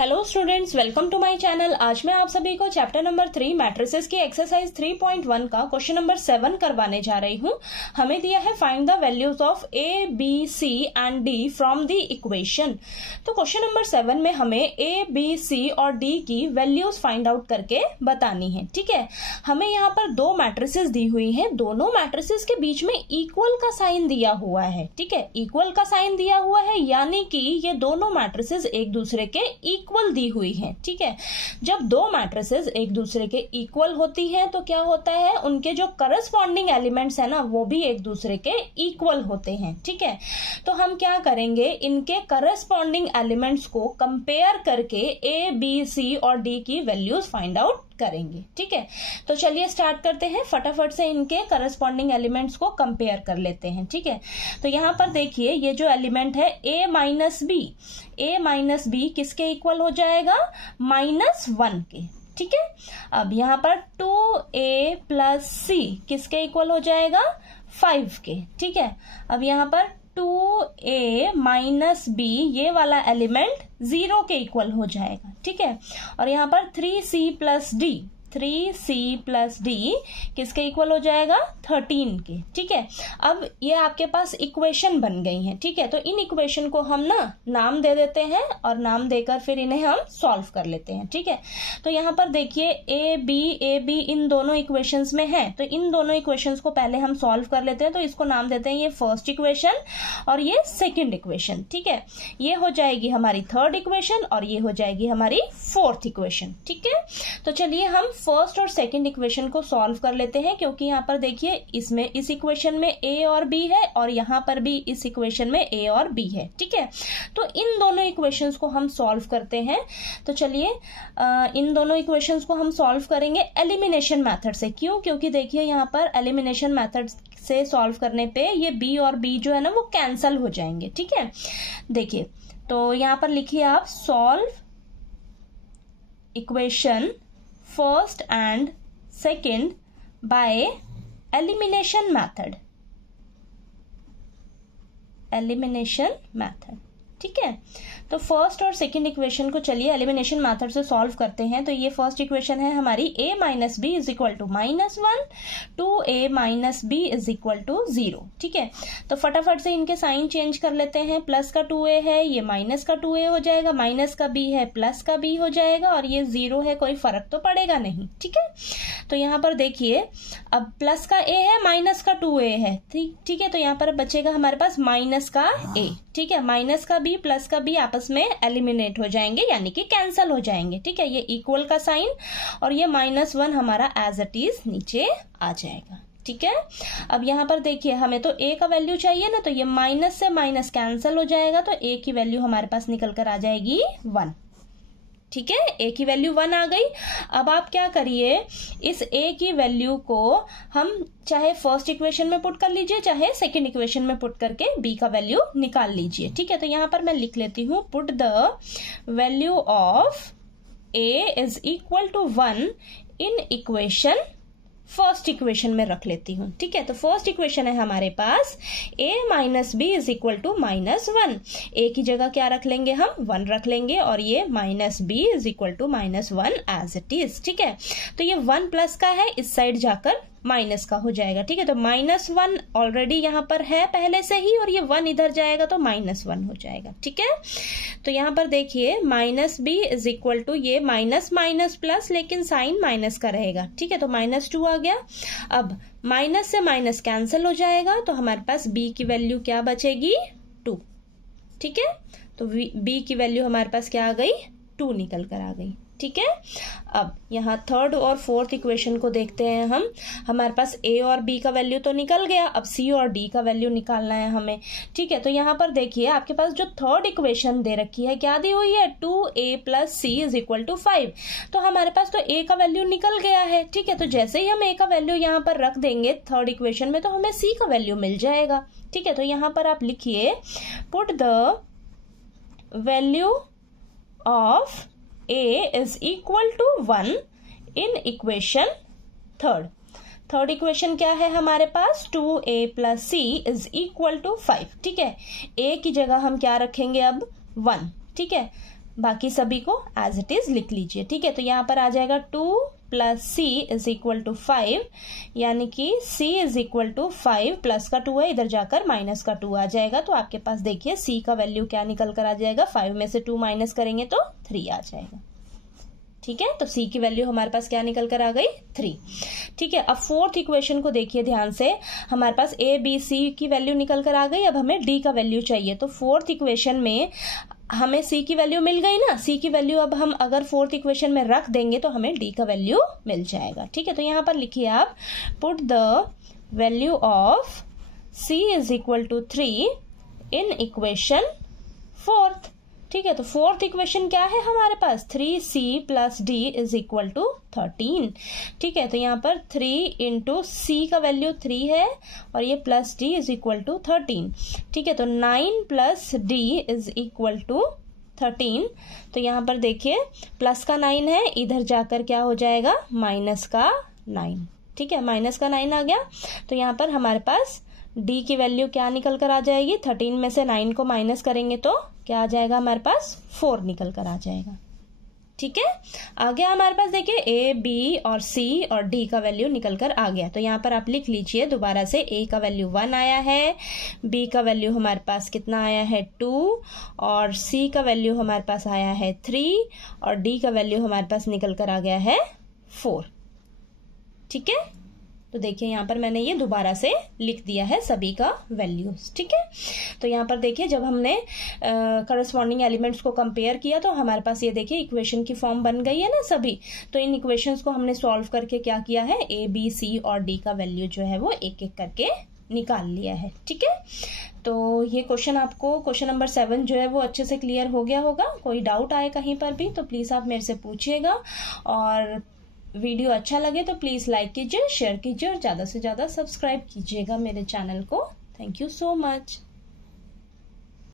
Hello students, welcome to my channel. आज मैं आप सभी को चैप्टर नंबर 3 मैट्रिसेस की एक्सरसाइज 3.1 का क्वेश्चन नंबर 7 करवाने जा रही हूँ। हमें दिया है find the values of A, B, C and D from the equation. तो क्वेश्चन नंबर 7 में हमें ए, बी, सी और डी की वैल्यूज फाइंड आउट करके बतानी है। ठीक है, हमें यहाँ पर दो मैट्रिसेस दी हुई है, दोनों मैट्रिसेस के बीच में इक्वल का साइन दिया हुआ है। ठीक है, इक्वल का साइन दिया हुआ है यानी कि ये दोनों मैट्रिसेस एक दूसरे के इक्वल दी हुई है। ठीक है, जब दो मैट्रिसेस एक दूसरे के इक्वल होती हैं तो क्या होता है, उनके जो करस्पॉन्डिंग एलिमेंट्स है ना वो भी एक दूसरे के इक्वल होते हैं। ठीक है, तो हम क्या करेंगे, इनके करस्पॉन्डिंग एलिमेंट्स को कंपेयर करके ए, बी, सी और डी की वैल्यूज फाइंड आउट करेंगे। ठीक है, तो चलिए स्टार्ट करते हैं, फटाफट से इनके करस्पॉन्डिंग एलिमेंट्स को कंपेयर कर लेते हैं। ठीक है, तो यहां पर देखिए ये जो एलिमेंट है ए माइनस बी, ए माइनस बी किसके इक्वल हो जाएगा, -1 के। ठीक है, अब यहां पर 2a प्लस सी किसके इक्वल हो जाएगा, 5 के। ठीक है, अब यहां पर 2a माइनस बी ये वाला एलिमेंट 0 के इक्वल हो जाएगा। ठीक है, और यहां पर 3c plus D, 3c plus D किसके इक्वल हो जाएगा, 13 के। ठीक है, अब ये आपके पास इक्वेशन बन गई है। ठीक है, तो इन इक्वेशन को हम ना नाम दे देते हैं और नाम देकर फिर इन्हें हम सॉल्व कर लेते हैं। ठीक है, तो यहाँ पर देखिए ए बी इन दोनों इक्वेशंस में है, तो इन दोनों इक्वेशंस को पहले हम सॉल्व कर लेते हैं। तो इसको नाम देते हैं ये फर्स्ट इक्वेशन और ये सेकेंड इक्वेशन। ठीक है, ये हो जाएगी हमारी थर्ड इक्वेशन और ये हो जाएगी हमारी फोर्थ इक्वेशन। ठीक है, तो चलिए हम फर्स्ट और सेकंड इक्वेशन को सॉल्व कर लेते हैं, क्योंकि यहाँ पर देखिए इसमें इस इक्वेशन में ए और बी है और यहाँ पर भी इस इक्वेशन में ए और बी है। ठीक है, तो इन दोनों इक्वेशंस को हम सॉल्व करते हैं। तो चलिए इन दोनों इक्वेशंस को हम सॉल्व करेंगे एलिमिनेशन मेथड से। क्यों, क्योंकि देखिए यहाँ पर एलिमिनेशन मेथड से सॉल्व करने पे ये बी और बी जो है ना वो कैंसल हो जाएंगे। ठीक है, देखिए तो यहाँ पर लिखिए आप, solve equation first and second by elimination method, elimination method. ठीक है, तो फर्स्ट और सेकंड इक्वेशन को चलिए एलिमिनेशन मेथड से सॉल्व करते हैं। तो ये फर्स्ट इक्वेशन है हमारी a minus B is equal to -1, 2a minus B is equal to 0। ठीक है, तो फटाफट से इनके साइन चेंज कर लेते हैं। प्लस का 2a है, ये माइनस का 2a हो जाएगा, माइनस का b है, प्लस का b हो जाएगा और ये 0 है, कोई फर्क तो पड़ेगा नहीं। ठीक है, तो यहाँ पर देखिए अब प्लस का a है, माइनस का 2a है। ठीक है, तो यहाँ पर बचेगा हमारे पास माइनस का a। ठीक है, माइनस का b प्लस का b आपस में एलिमिनेट हो जाएंगे यानी कि कैंसल हो जाएंगे। ठीक है, ये इक्वल का साइन और ये -1 हमारा एज इट इज नीचे आ जाएगा। ठीक है, अब यहाँ पर देखिए हमें तो a का वैल्यू चाहिए ना, तो ये माइनस से माइनस कैंसल हो जाएगा, तो a की वैल्यू हमारे पास निकल कर आ जाएगी 1। ठीक है, a की वैल्यू 1 आ गई। अब आप क्या करिए, इस a की वैल्यू को हम चाहे फर्स्ट इक्वेशन में पुट कर लीजिए चाहे सेकंड इक्वेशन में पुट करके b का वैल्यू निकाल लीजिए। ठीक है, तो यहां पर मैं लिख लेती हूं, put the value of a is equal to 1 in equation, first equation में रख लेती हूं। ठीक है, तो फर्स्ट इक्वेशन है हमारे पास a minus B is equal to -1। a की जगह क्या रख लेंगे, हम 1 रख लेंगे और ये minus B is equal to -1 as it is. ठीक है, तो ये 1 प्लस का है, इस साइड जाकर माइनस का हो जाएगा। ठीक है, तो -1 ऑलरेडी यहाँ पर है पहले से ही और ये 1 इधर जाएगा तो -1 हो जाएगा। ठीक है, तो यहाँ पर देखिए minus B is equal to ये माइनस माइनस प्लस, लेकिन साइन माइनस का रहेगा। ठीक है, तो -2 आ गया। अब माइनस से माइनस कैंसिल हो जाएगा तो हमारे पास b की वैल्यू क्या बचेगी, 2। ठीक है, तो b की वैल्यू हमारे पास क्या आ गई, 2 निकल कर आ गई। ठीक है, अब यहाँ थर्ड और फोर्थ इक्वेशन को देखते हैं हम। हमारे पास a और b का वैल्यू तो निकल गया, अब c और d का वैल्यू निकालना है हमें। ठीक है, तो यहाँ पर देखिए आपके पास जो थर्ड इक्वेशन दे रखी है क्या दी हुई है, 2a plus C is equal to 5। तो हमारे पास तो a का वैल्यू निकल गया है। ठीक है, तो जैसे ही हम a का वैल्यू यहाँ पर रख देंगे थर्ड इक्वेशन में तो हमें c का वैल्यू मिल जाएगा। ठीक है, तो यहाँ पर आप लिखिए, put the value of a is equal to 1 in equation third equation क्या है हमारे पास, 2a plus C is equal to 5। ठीक है, a की जगह हम क्या रखेंगे अब 1। ठीक है, बाकी सभी को एज इट इज लिख लीजिए, ठीक है। तो यहाँ पर आ जाएगा 2 plus C is equal to 5, यानी कि C is equal to 5 plus का 2 है, इधर जाकर माइनस का 2 आ जाएगा। तो आपके पास देखिए सी का वैल्यू क्या निकल कर आ जाएगा, 5 में से 2 माइनस करेंगे तो 3 आ जाएगा, ठीक है। तो सी की वैल्यू हमारे पास क्या निकल कर आ गई, 3, ठीक है। अब फोर्थ इक्वेशन को देखिए ध्यान से, हमारे पास ए बी सी की वैल्यू निकल कर आ गई, अब हमें डी का वैल्यू चाहिए। तो फोर्थ इक्वेशन में हमें सी की वैल्यू मिल गई ना, सी की वैल्यू अब हम अगर फोर्थ इक्वेशन में रख देंगे तो हमें डी का वैल्यू मिल जाएगा, ठीक है। तो यहां पर लिखिए आप, put the value of C is equal to 3 in equation fourth, ठीक है। तो फोर्थ इक्वेशन क्या है हमारे पास, 3c plus D is equal to 13, ठीक है। तो यहाँ पर 3 इंटू सी का वैल्यू 3 है और ये plus D is equal to 13, ठीक है। तो 9 plus D is equal to 13। तो यहाँ पर देखिए प्लस का 9 है, इधर जाकर क्या हो जाएगा, माइनस का 9, ठीक है। माइनस का 9 आ गया। तो यहाँ पर हमारे पास डी की वैल्यू क्या निकल कर आ जाएगी, 13 में से 9 को माइनस करेंगे तो क्या आ जाएगा हमारे पास, 4 निकल कर आ जाएगा, ठीक है। आगे हमारे पास देखिए ए बी और सी और डी का वैल्यू निकल कर आ गया। तो यहाँ पर आप लिख लीजिए दोबारा से, ए का वैल्यू 1 आया है, बी का वैल्यू हमारे पास कितना आया है 2, और सी का वैल्यू हमारे पास आया है 3, और डी का वैल्यू हमारे पास निकल कर आ गया है 4, ठीक है। तो देखिए यहाँ पर मैंने ये दोबारा से लिख दिया है सभी का वैल्यूज, ठीक है। तो यहाँ पर देखिए जब हमने करस्पॉन्डिंग एलिमेंट्स को कंपेयर किया तो हमारे पास ये देखिए इक्वेशन की फॉर्म बन गई है ना सभी। तो इन इक्वेशंस को हमने सॉल्व करके क्या किया है, ए बी सी और डी का वैल्यू जो है वो एक एक करके निकाल लिया है, ठीक है। तो ये क्वेश्चन आपको, क्वेश्चन नंबर 7 जो है वो अच्छे से क्लियर हो गया होगा। कोई डाउट आए कहीं पर भी तो प्लीज आप मेरे से पूछिएगा, और वीडियो अच्छा लगे तो प्लीज लाइक कीजिए, शेयर कीजिए और ज्यादा से ज्यादा सब्सक्राइब कीजिएगा मेरे चैनल को। Thank you so much.